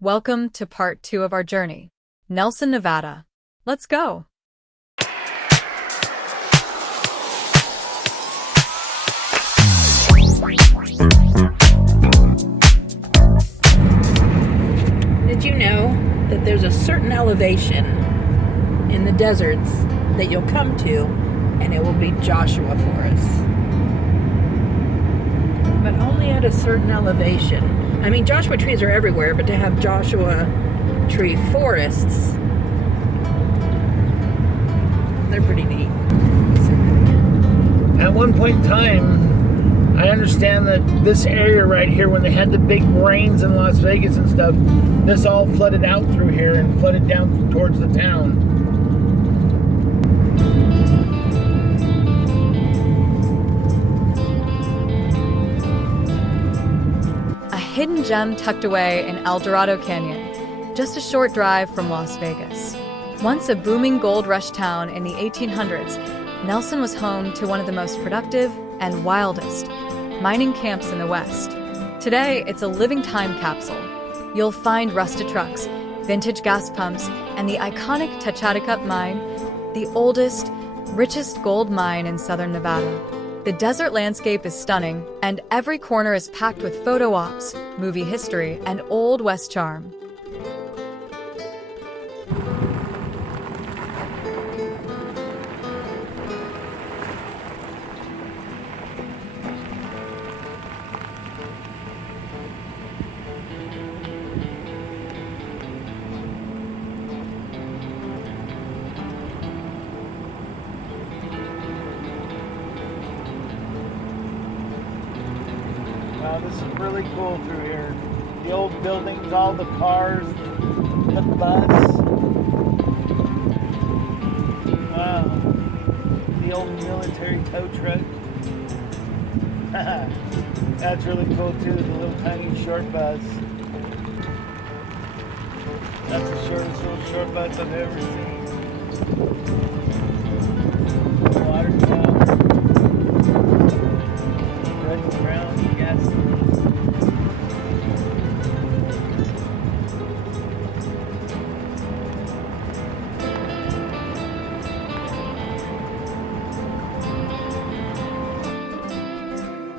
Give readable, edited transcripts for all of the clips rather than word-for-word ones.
Welcome to part 2 of our journey, Nelson, Nevada. Let's go. Did you know that there's a certain elevation in the deserts that you'll come to and it will be Joshua forests? But only at a certain elevation. I mean, Joshua trees are everywhere, but to have Joshua tree forests, they're pretty neat. At one point in time, I understand that this area right here, when they had the big rains in Las Vegas and stuff, this all flooded out through here and flooded down towards the town. A hidden gem tucked away in Eldorado Canyon, just a short drive from Las Vegas. Once a booming gold rush town in the 1800s, Nelson was home to one of the most productive and wildest mining camps in the West. Today, it's a living time capsule. You'll find rusted trucks, vintage gas pumps, and the iconic Techati Cup mine, the oldest, richest gold mine in southern Nevada. The desert landscape is stunning, and every corner is packed with photo ops, movie history, and Old West charm. Wow, this is really cool through here. The old buildings, all the cars, the bus. Wow. The old military tow truck. That's really cool too, the little tiny short bus. That's the shortest little short bus I've ever seen. Water tower. Red and brown gas.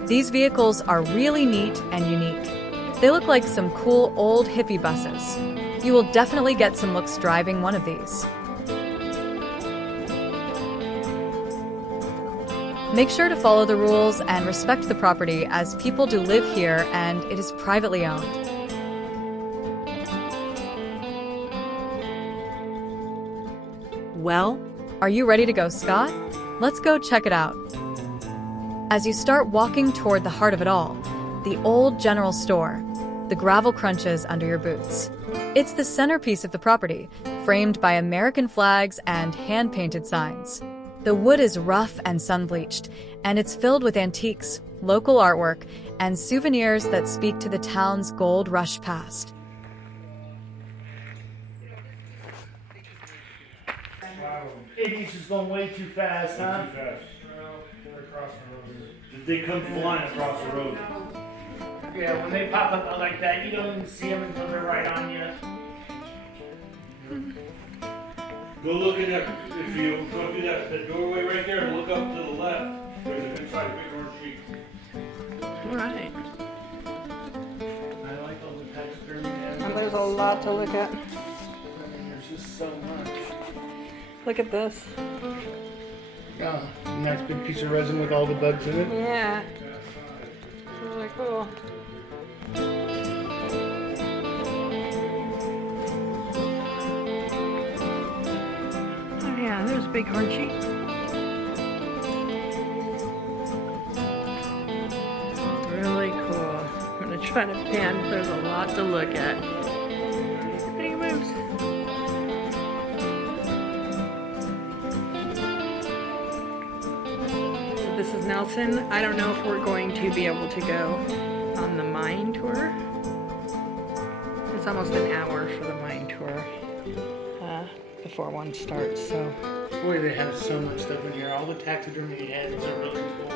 These vehicles are really neat and unique. They look like some cool old hippie buses. You will definitely get some looks driving one of these. Make sure to follow the rules and respect the property, as people do live here and it is privately owned. Well, are you ready to go, Scott? Let's go check it out. As you start walking toward the heart of it all, the old general store, the gravel crunches under your boots. It's the centerpiece of the property, framed by American flags and hand-painted signs. The wood is rough and sun-bleached, and it's filled with antiques, local artwork, and souvenirs that speak to the town's gold rush past. Idiots is going way too fast, huh? Too fast. They're crossing the road here. They come flying across the road. Yeah, when they pop up like that, you don't even see them until they're right on you. Go look in that, if you go through that doorway right there and look up to the left, there's a big size big orange sheet. All right. I like all the taxidermy animals. And there's a lot to look at. I mean, there's just so much. Look at this. Oh, a nice big piece of resin with all the bugs in it. Yeah. Really cool. Oh yeah, there's a big Archie. Really cool. I'm gonna try to pan. There's a lot to look at. Big moves. This is Nelson. I don't know if we're going to be able to go on the mine tour. It's almost an hour for the mine tour before one starts, so. Boy, they have so much stuff in here. All the taxidermy heads are really cool.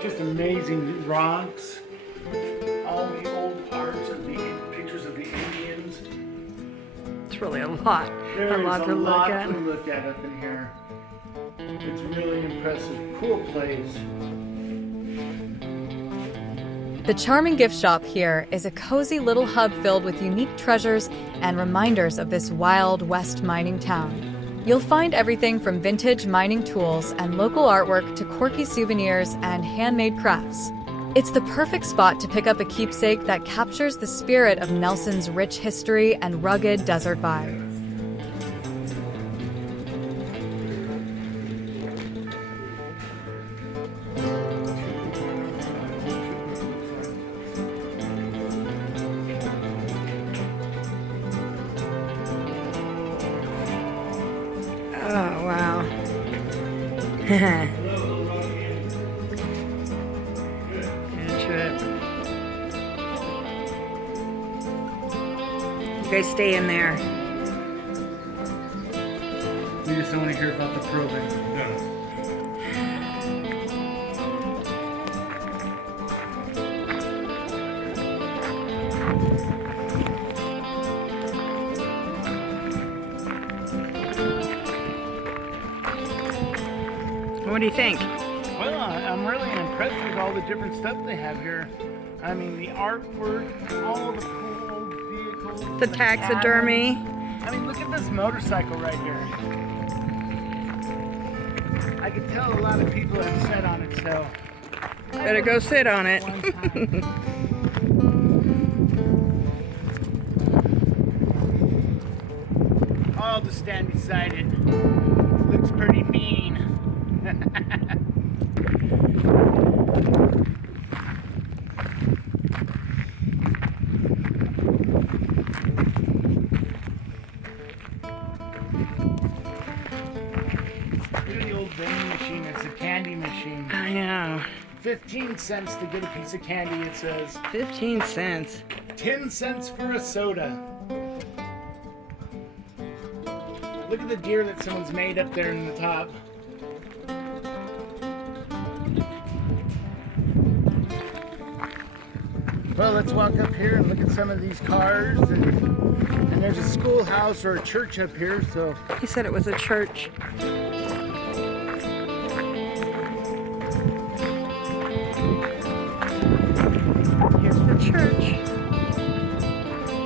Just amazing rocks. All the old parts of the pictures of the Indians. There's really a lot There's to look at. to look at up in here. It's really impressive. Cool place. The charming gift shop here is a cozy little hub filled with unique treasures and reminders of this Wild West mining town. You'll find everything from vintage mining tools and local artwork to quirky souvenirs and handmade crafts. It's the perfect spot to pick up a keepsake that captures the spirit of Nelson's rich history and rugged desert vibe. Oh, wow. Good trip. You guys stay in there. We just don't want to hear about the probing. No. What do you think? Well, I'm really impressed with all the different stuff they have here. I mean, the artwork, all the cool old vehicles. The taxidermy. cabins. I mean, look at this motorcycle right here. I can tell a lot of people have sat on it, so. Better go sit on it. I'll just stand beside it. Looks pretty mean. Look at the old vending machine. It's a candy machine. I know. 15 cents to get a piece of candy, it says. 15 cents. 10 cents for a soda. Look at the deer that someone's made up there in the top. Well, let's walk up here and look at some of these cars. And there's a schoolhouse or a church up here, so. He said it was a church. Here's the church.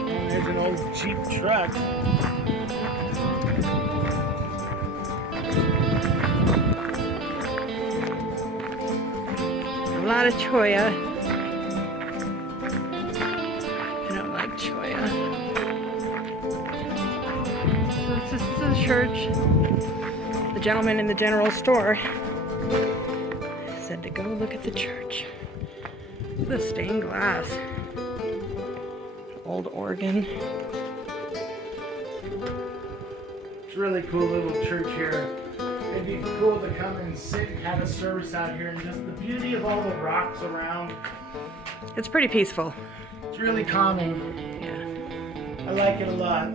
And there's an old Jeep truck. A lot of choya. I don't like choya. So this is the church. The gentleman in the general store said to go look at the church. The stained glass. Old organ. It's a really cool little church here. It'd be cool to come and sit and have a service out here, and just the beauty of all the rocks around. It's pretty peaceful. It's really calming. Yeah. I like it a lot.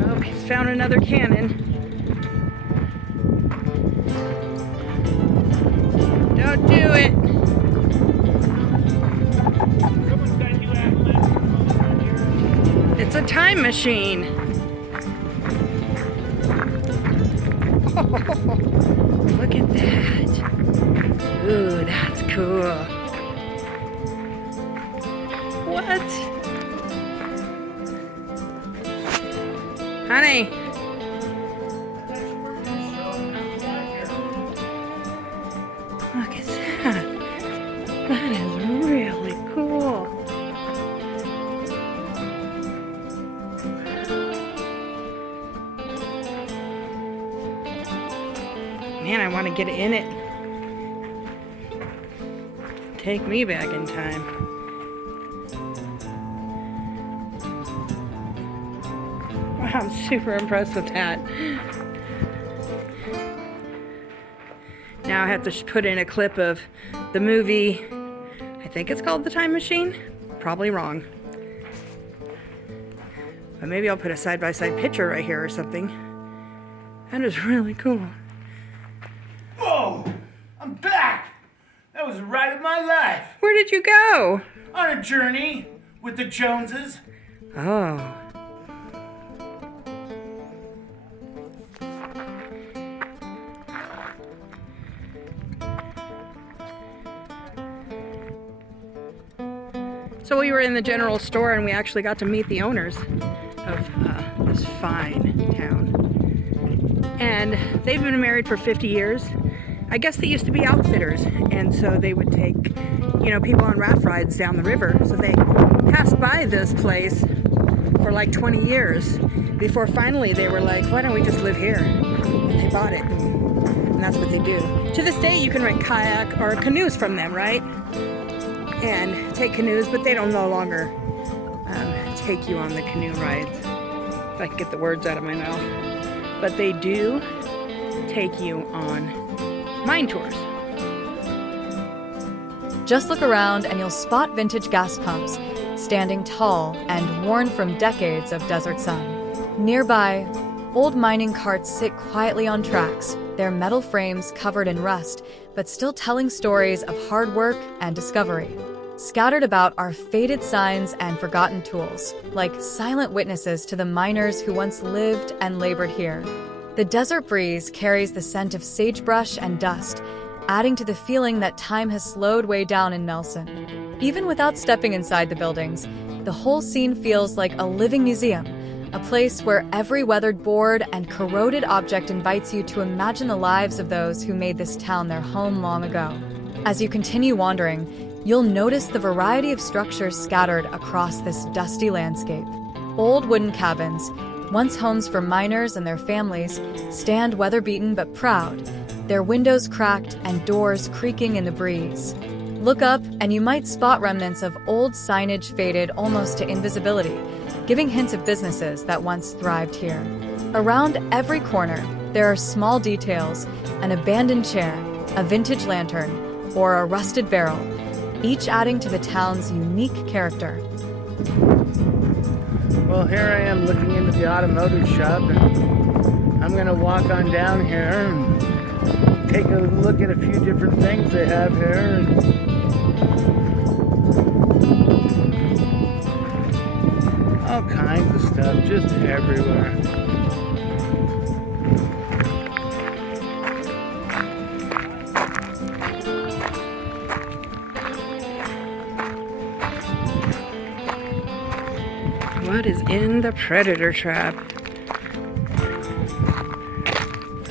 Oh, he's found another cannon. Don't do it. Someone's got to do avalanche around here. It's a time machine. Oh, look at that. Ooh, that's cool. What? Honey. Look at that. That is really cool. Man, I want to get in it. Take me back in time. Wow, I'm super impressed with that. Now I have to put in a clip of the movie, I think it's called The Time Machine. Probably wrong. But maybe I'll put a side-by-side picture right here or something. That is really cool. Whoa! I'm back! That was the ride of my life. Where did you go? On a journey with the Joneses. Oh. So we were in the general store and we actually got to meet the owners of this fine town. And they've been married for 50 years. I guess they used to be outfitters, and so they would take, you know, people on raft rides down the river. So they passed by this place for like 20 years before finally they were like, why don't we just live here? And they bought it, and that's what they do. To this day, you can rent kayak or canoes from them, right? And take canoes, but they don't no longer take you on the canoe rides. If I can get the words out of my mouth. But they do take you on mine tours. Just look around and you'll spot vintage gas pumps, standing tall and worn from decades of desert sun. Nearby, old mining carts sit quietly on tracks, their metal frames covered in rust, but still telling stories of hard work and discovery. Scattered about are faded signs and forgotten tools, like silent witnesses to the miners who once lived and labored here. The desert breeze carries the scent of sagebrush and dust, adding to the feeling that time has slowed way down in Nelson. Even without stepping inside the buildings, the whole scene feels like a living museum, a place where every weathered board and corroded object invites you to imagine the lives of those who made this town their home long ago. As you continue wandering, you'll notice the variety of structures scattered across this dusty landscape. Old wooden cabins, once homes for miners and their families, stand weather-beaten but proud, their windows cracked and doors creaking in the breeze. Look up and you might spot remnants of old signage faded almost to invisibility, giving hints of businesses that once thrived here. Around every corner, there are small details, an abandoned chair, a vintage lantern, or a rusted barrel, each adding to the town's unique character. Well, here I am looking into the automotive shop, and I'm gonna walk on down here and take a look at a few different things they have here. All kinds of stuff, just everywhere. What is in the predator trap?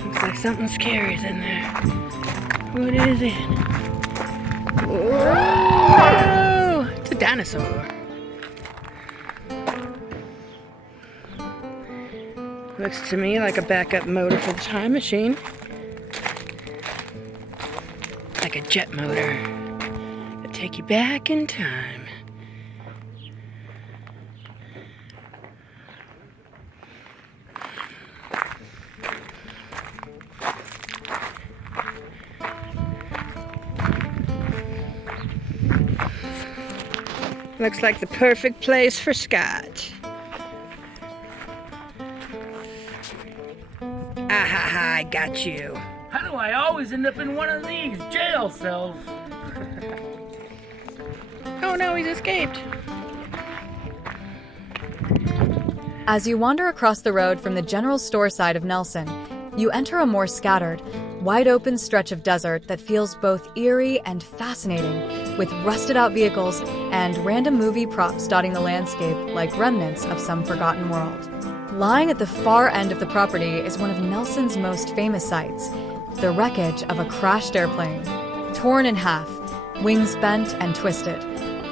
Looks like something scary's in there. What is it? Whoa! It's a dinosaur. Looks to me like a backup motor for the time machine. Like a jet motor that take you back in time. Looks like the perfect place for Scott. Ah, I got you. How do I always end up in one of these jail cells? Oh no, he's escaped. As you wander across the road from the general store side of Nelson, you enter a more scattered, wide-open stretch of desert that feels both eerie and fascinating, with rusted-out vehicles and random movie props dotting the landscape like remnants of some forgotten world. Lying at the far end of the property is one of Nelson's most famous sights, the wreckage of a crashed airplane. Torn in half, wings bent and twisted,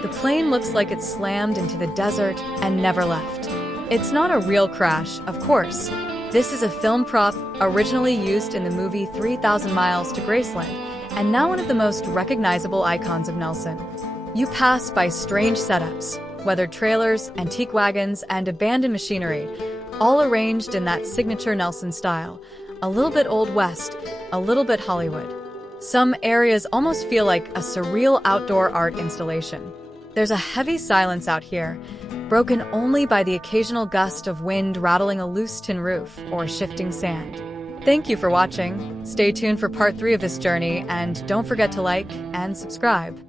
the plane looks like it slammed into the desert and never left. It's not a real crash, of course. This is a film prop originally used in the movie 3,000 Miles to Graceland, and now one of the most recognizable icons of Nelson. You pass by strange setups, weathered trailers, antique wagons, and abandoned machinery, all arranged in that signature Nelson style, a little bit Old West, a little bit Hollywood. Some areas almost feel like a surreal outdoor art installation. There's a heavy silence out here, broken only by the occasional gust of wind rattling a loose tin roof or shifting sand. Thank you for watching. Stay tuned for part 3 of this journey, and don't forget to like and subscribe.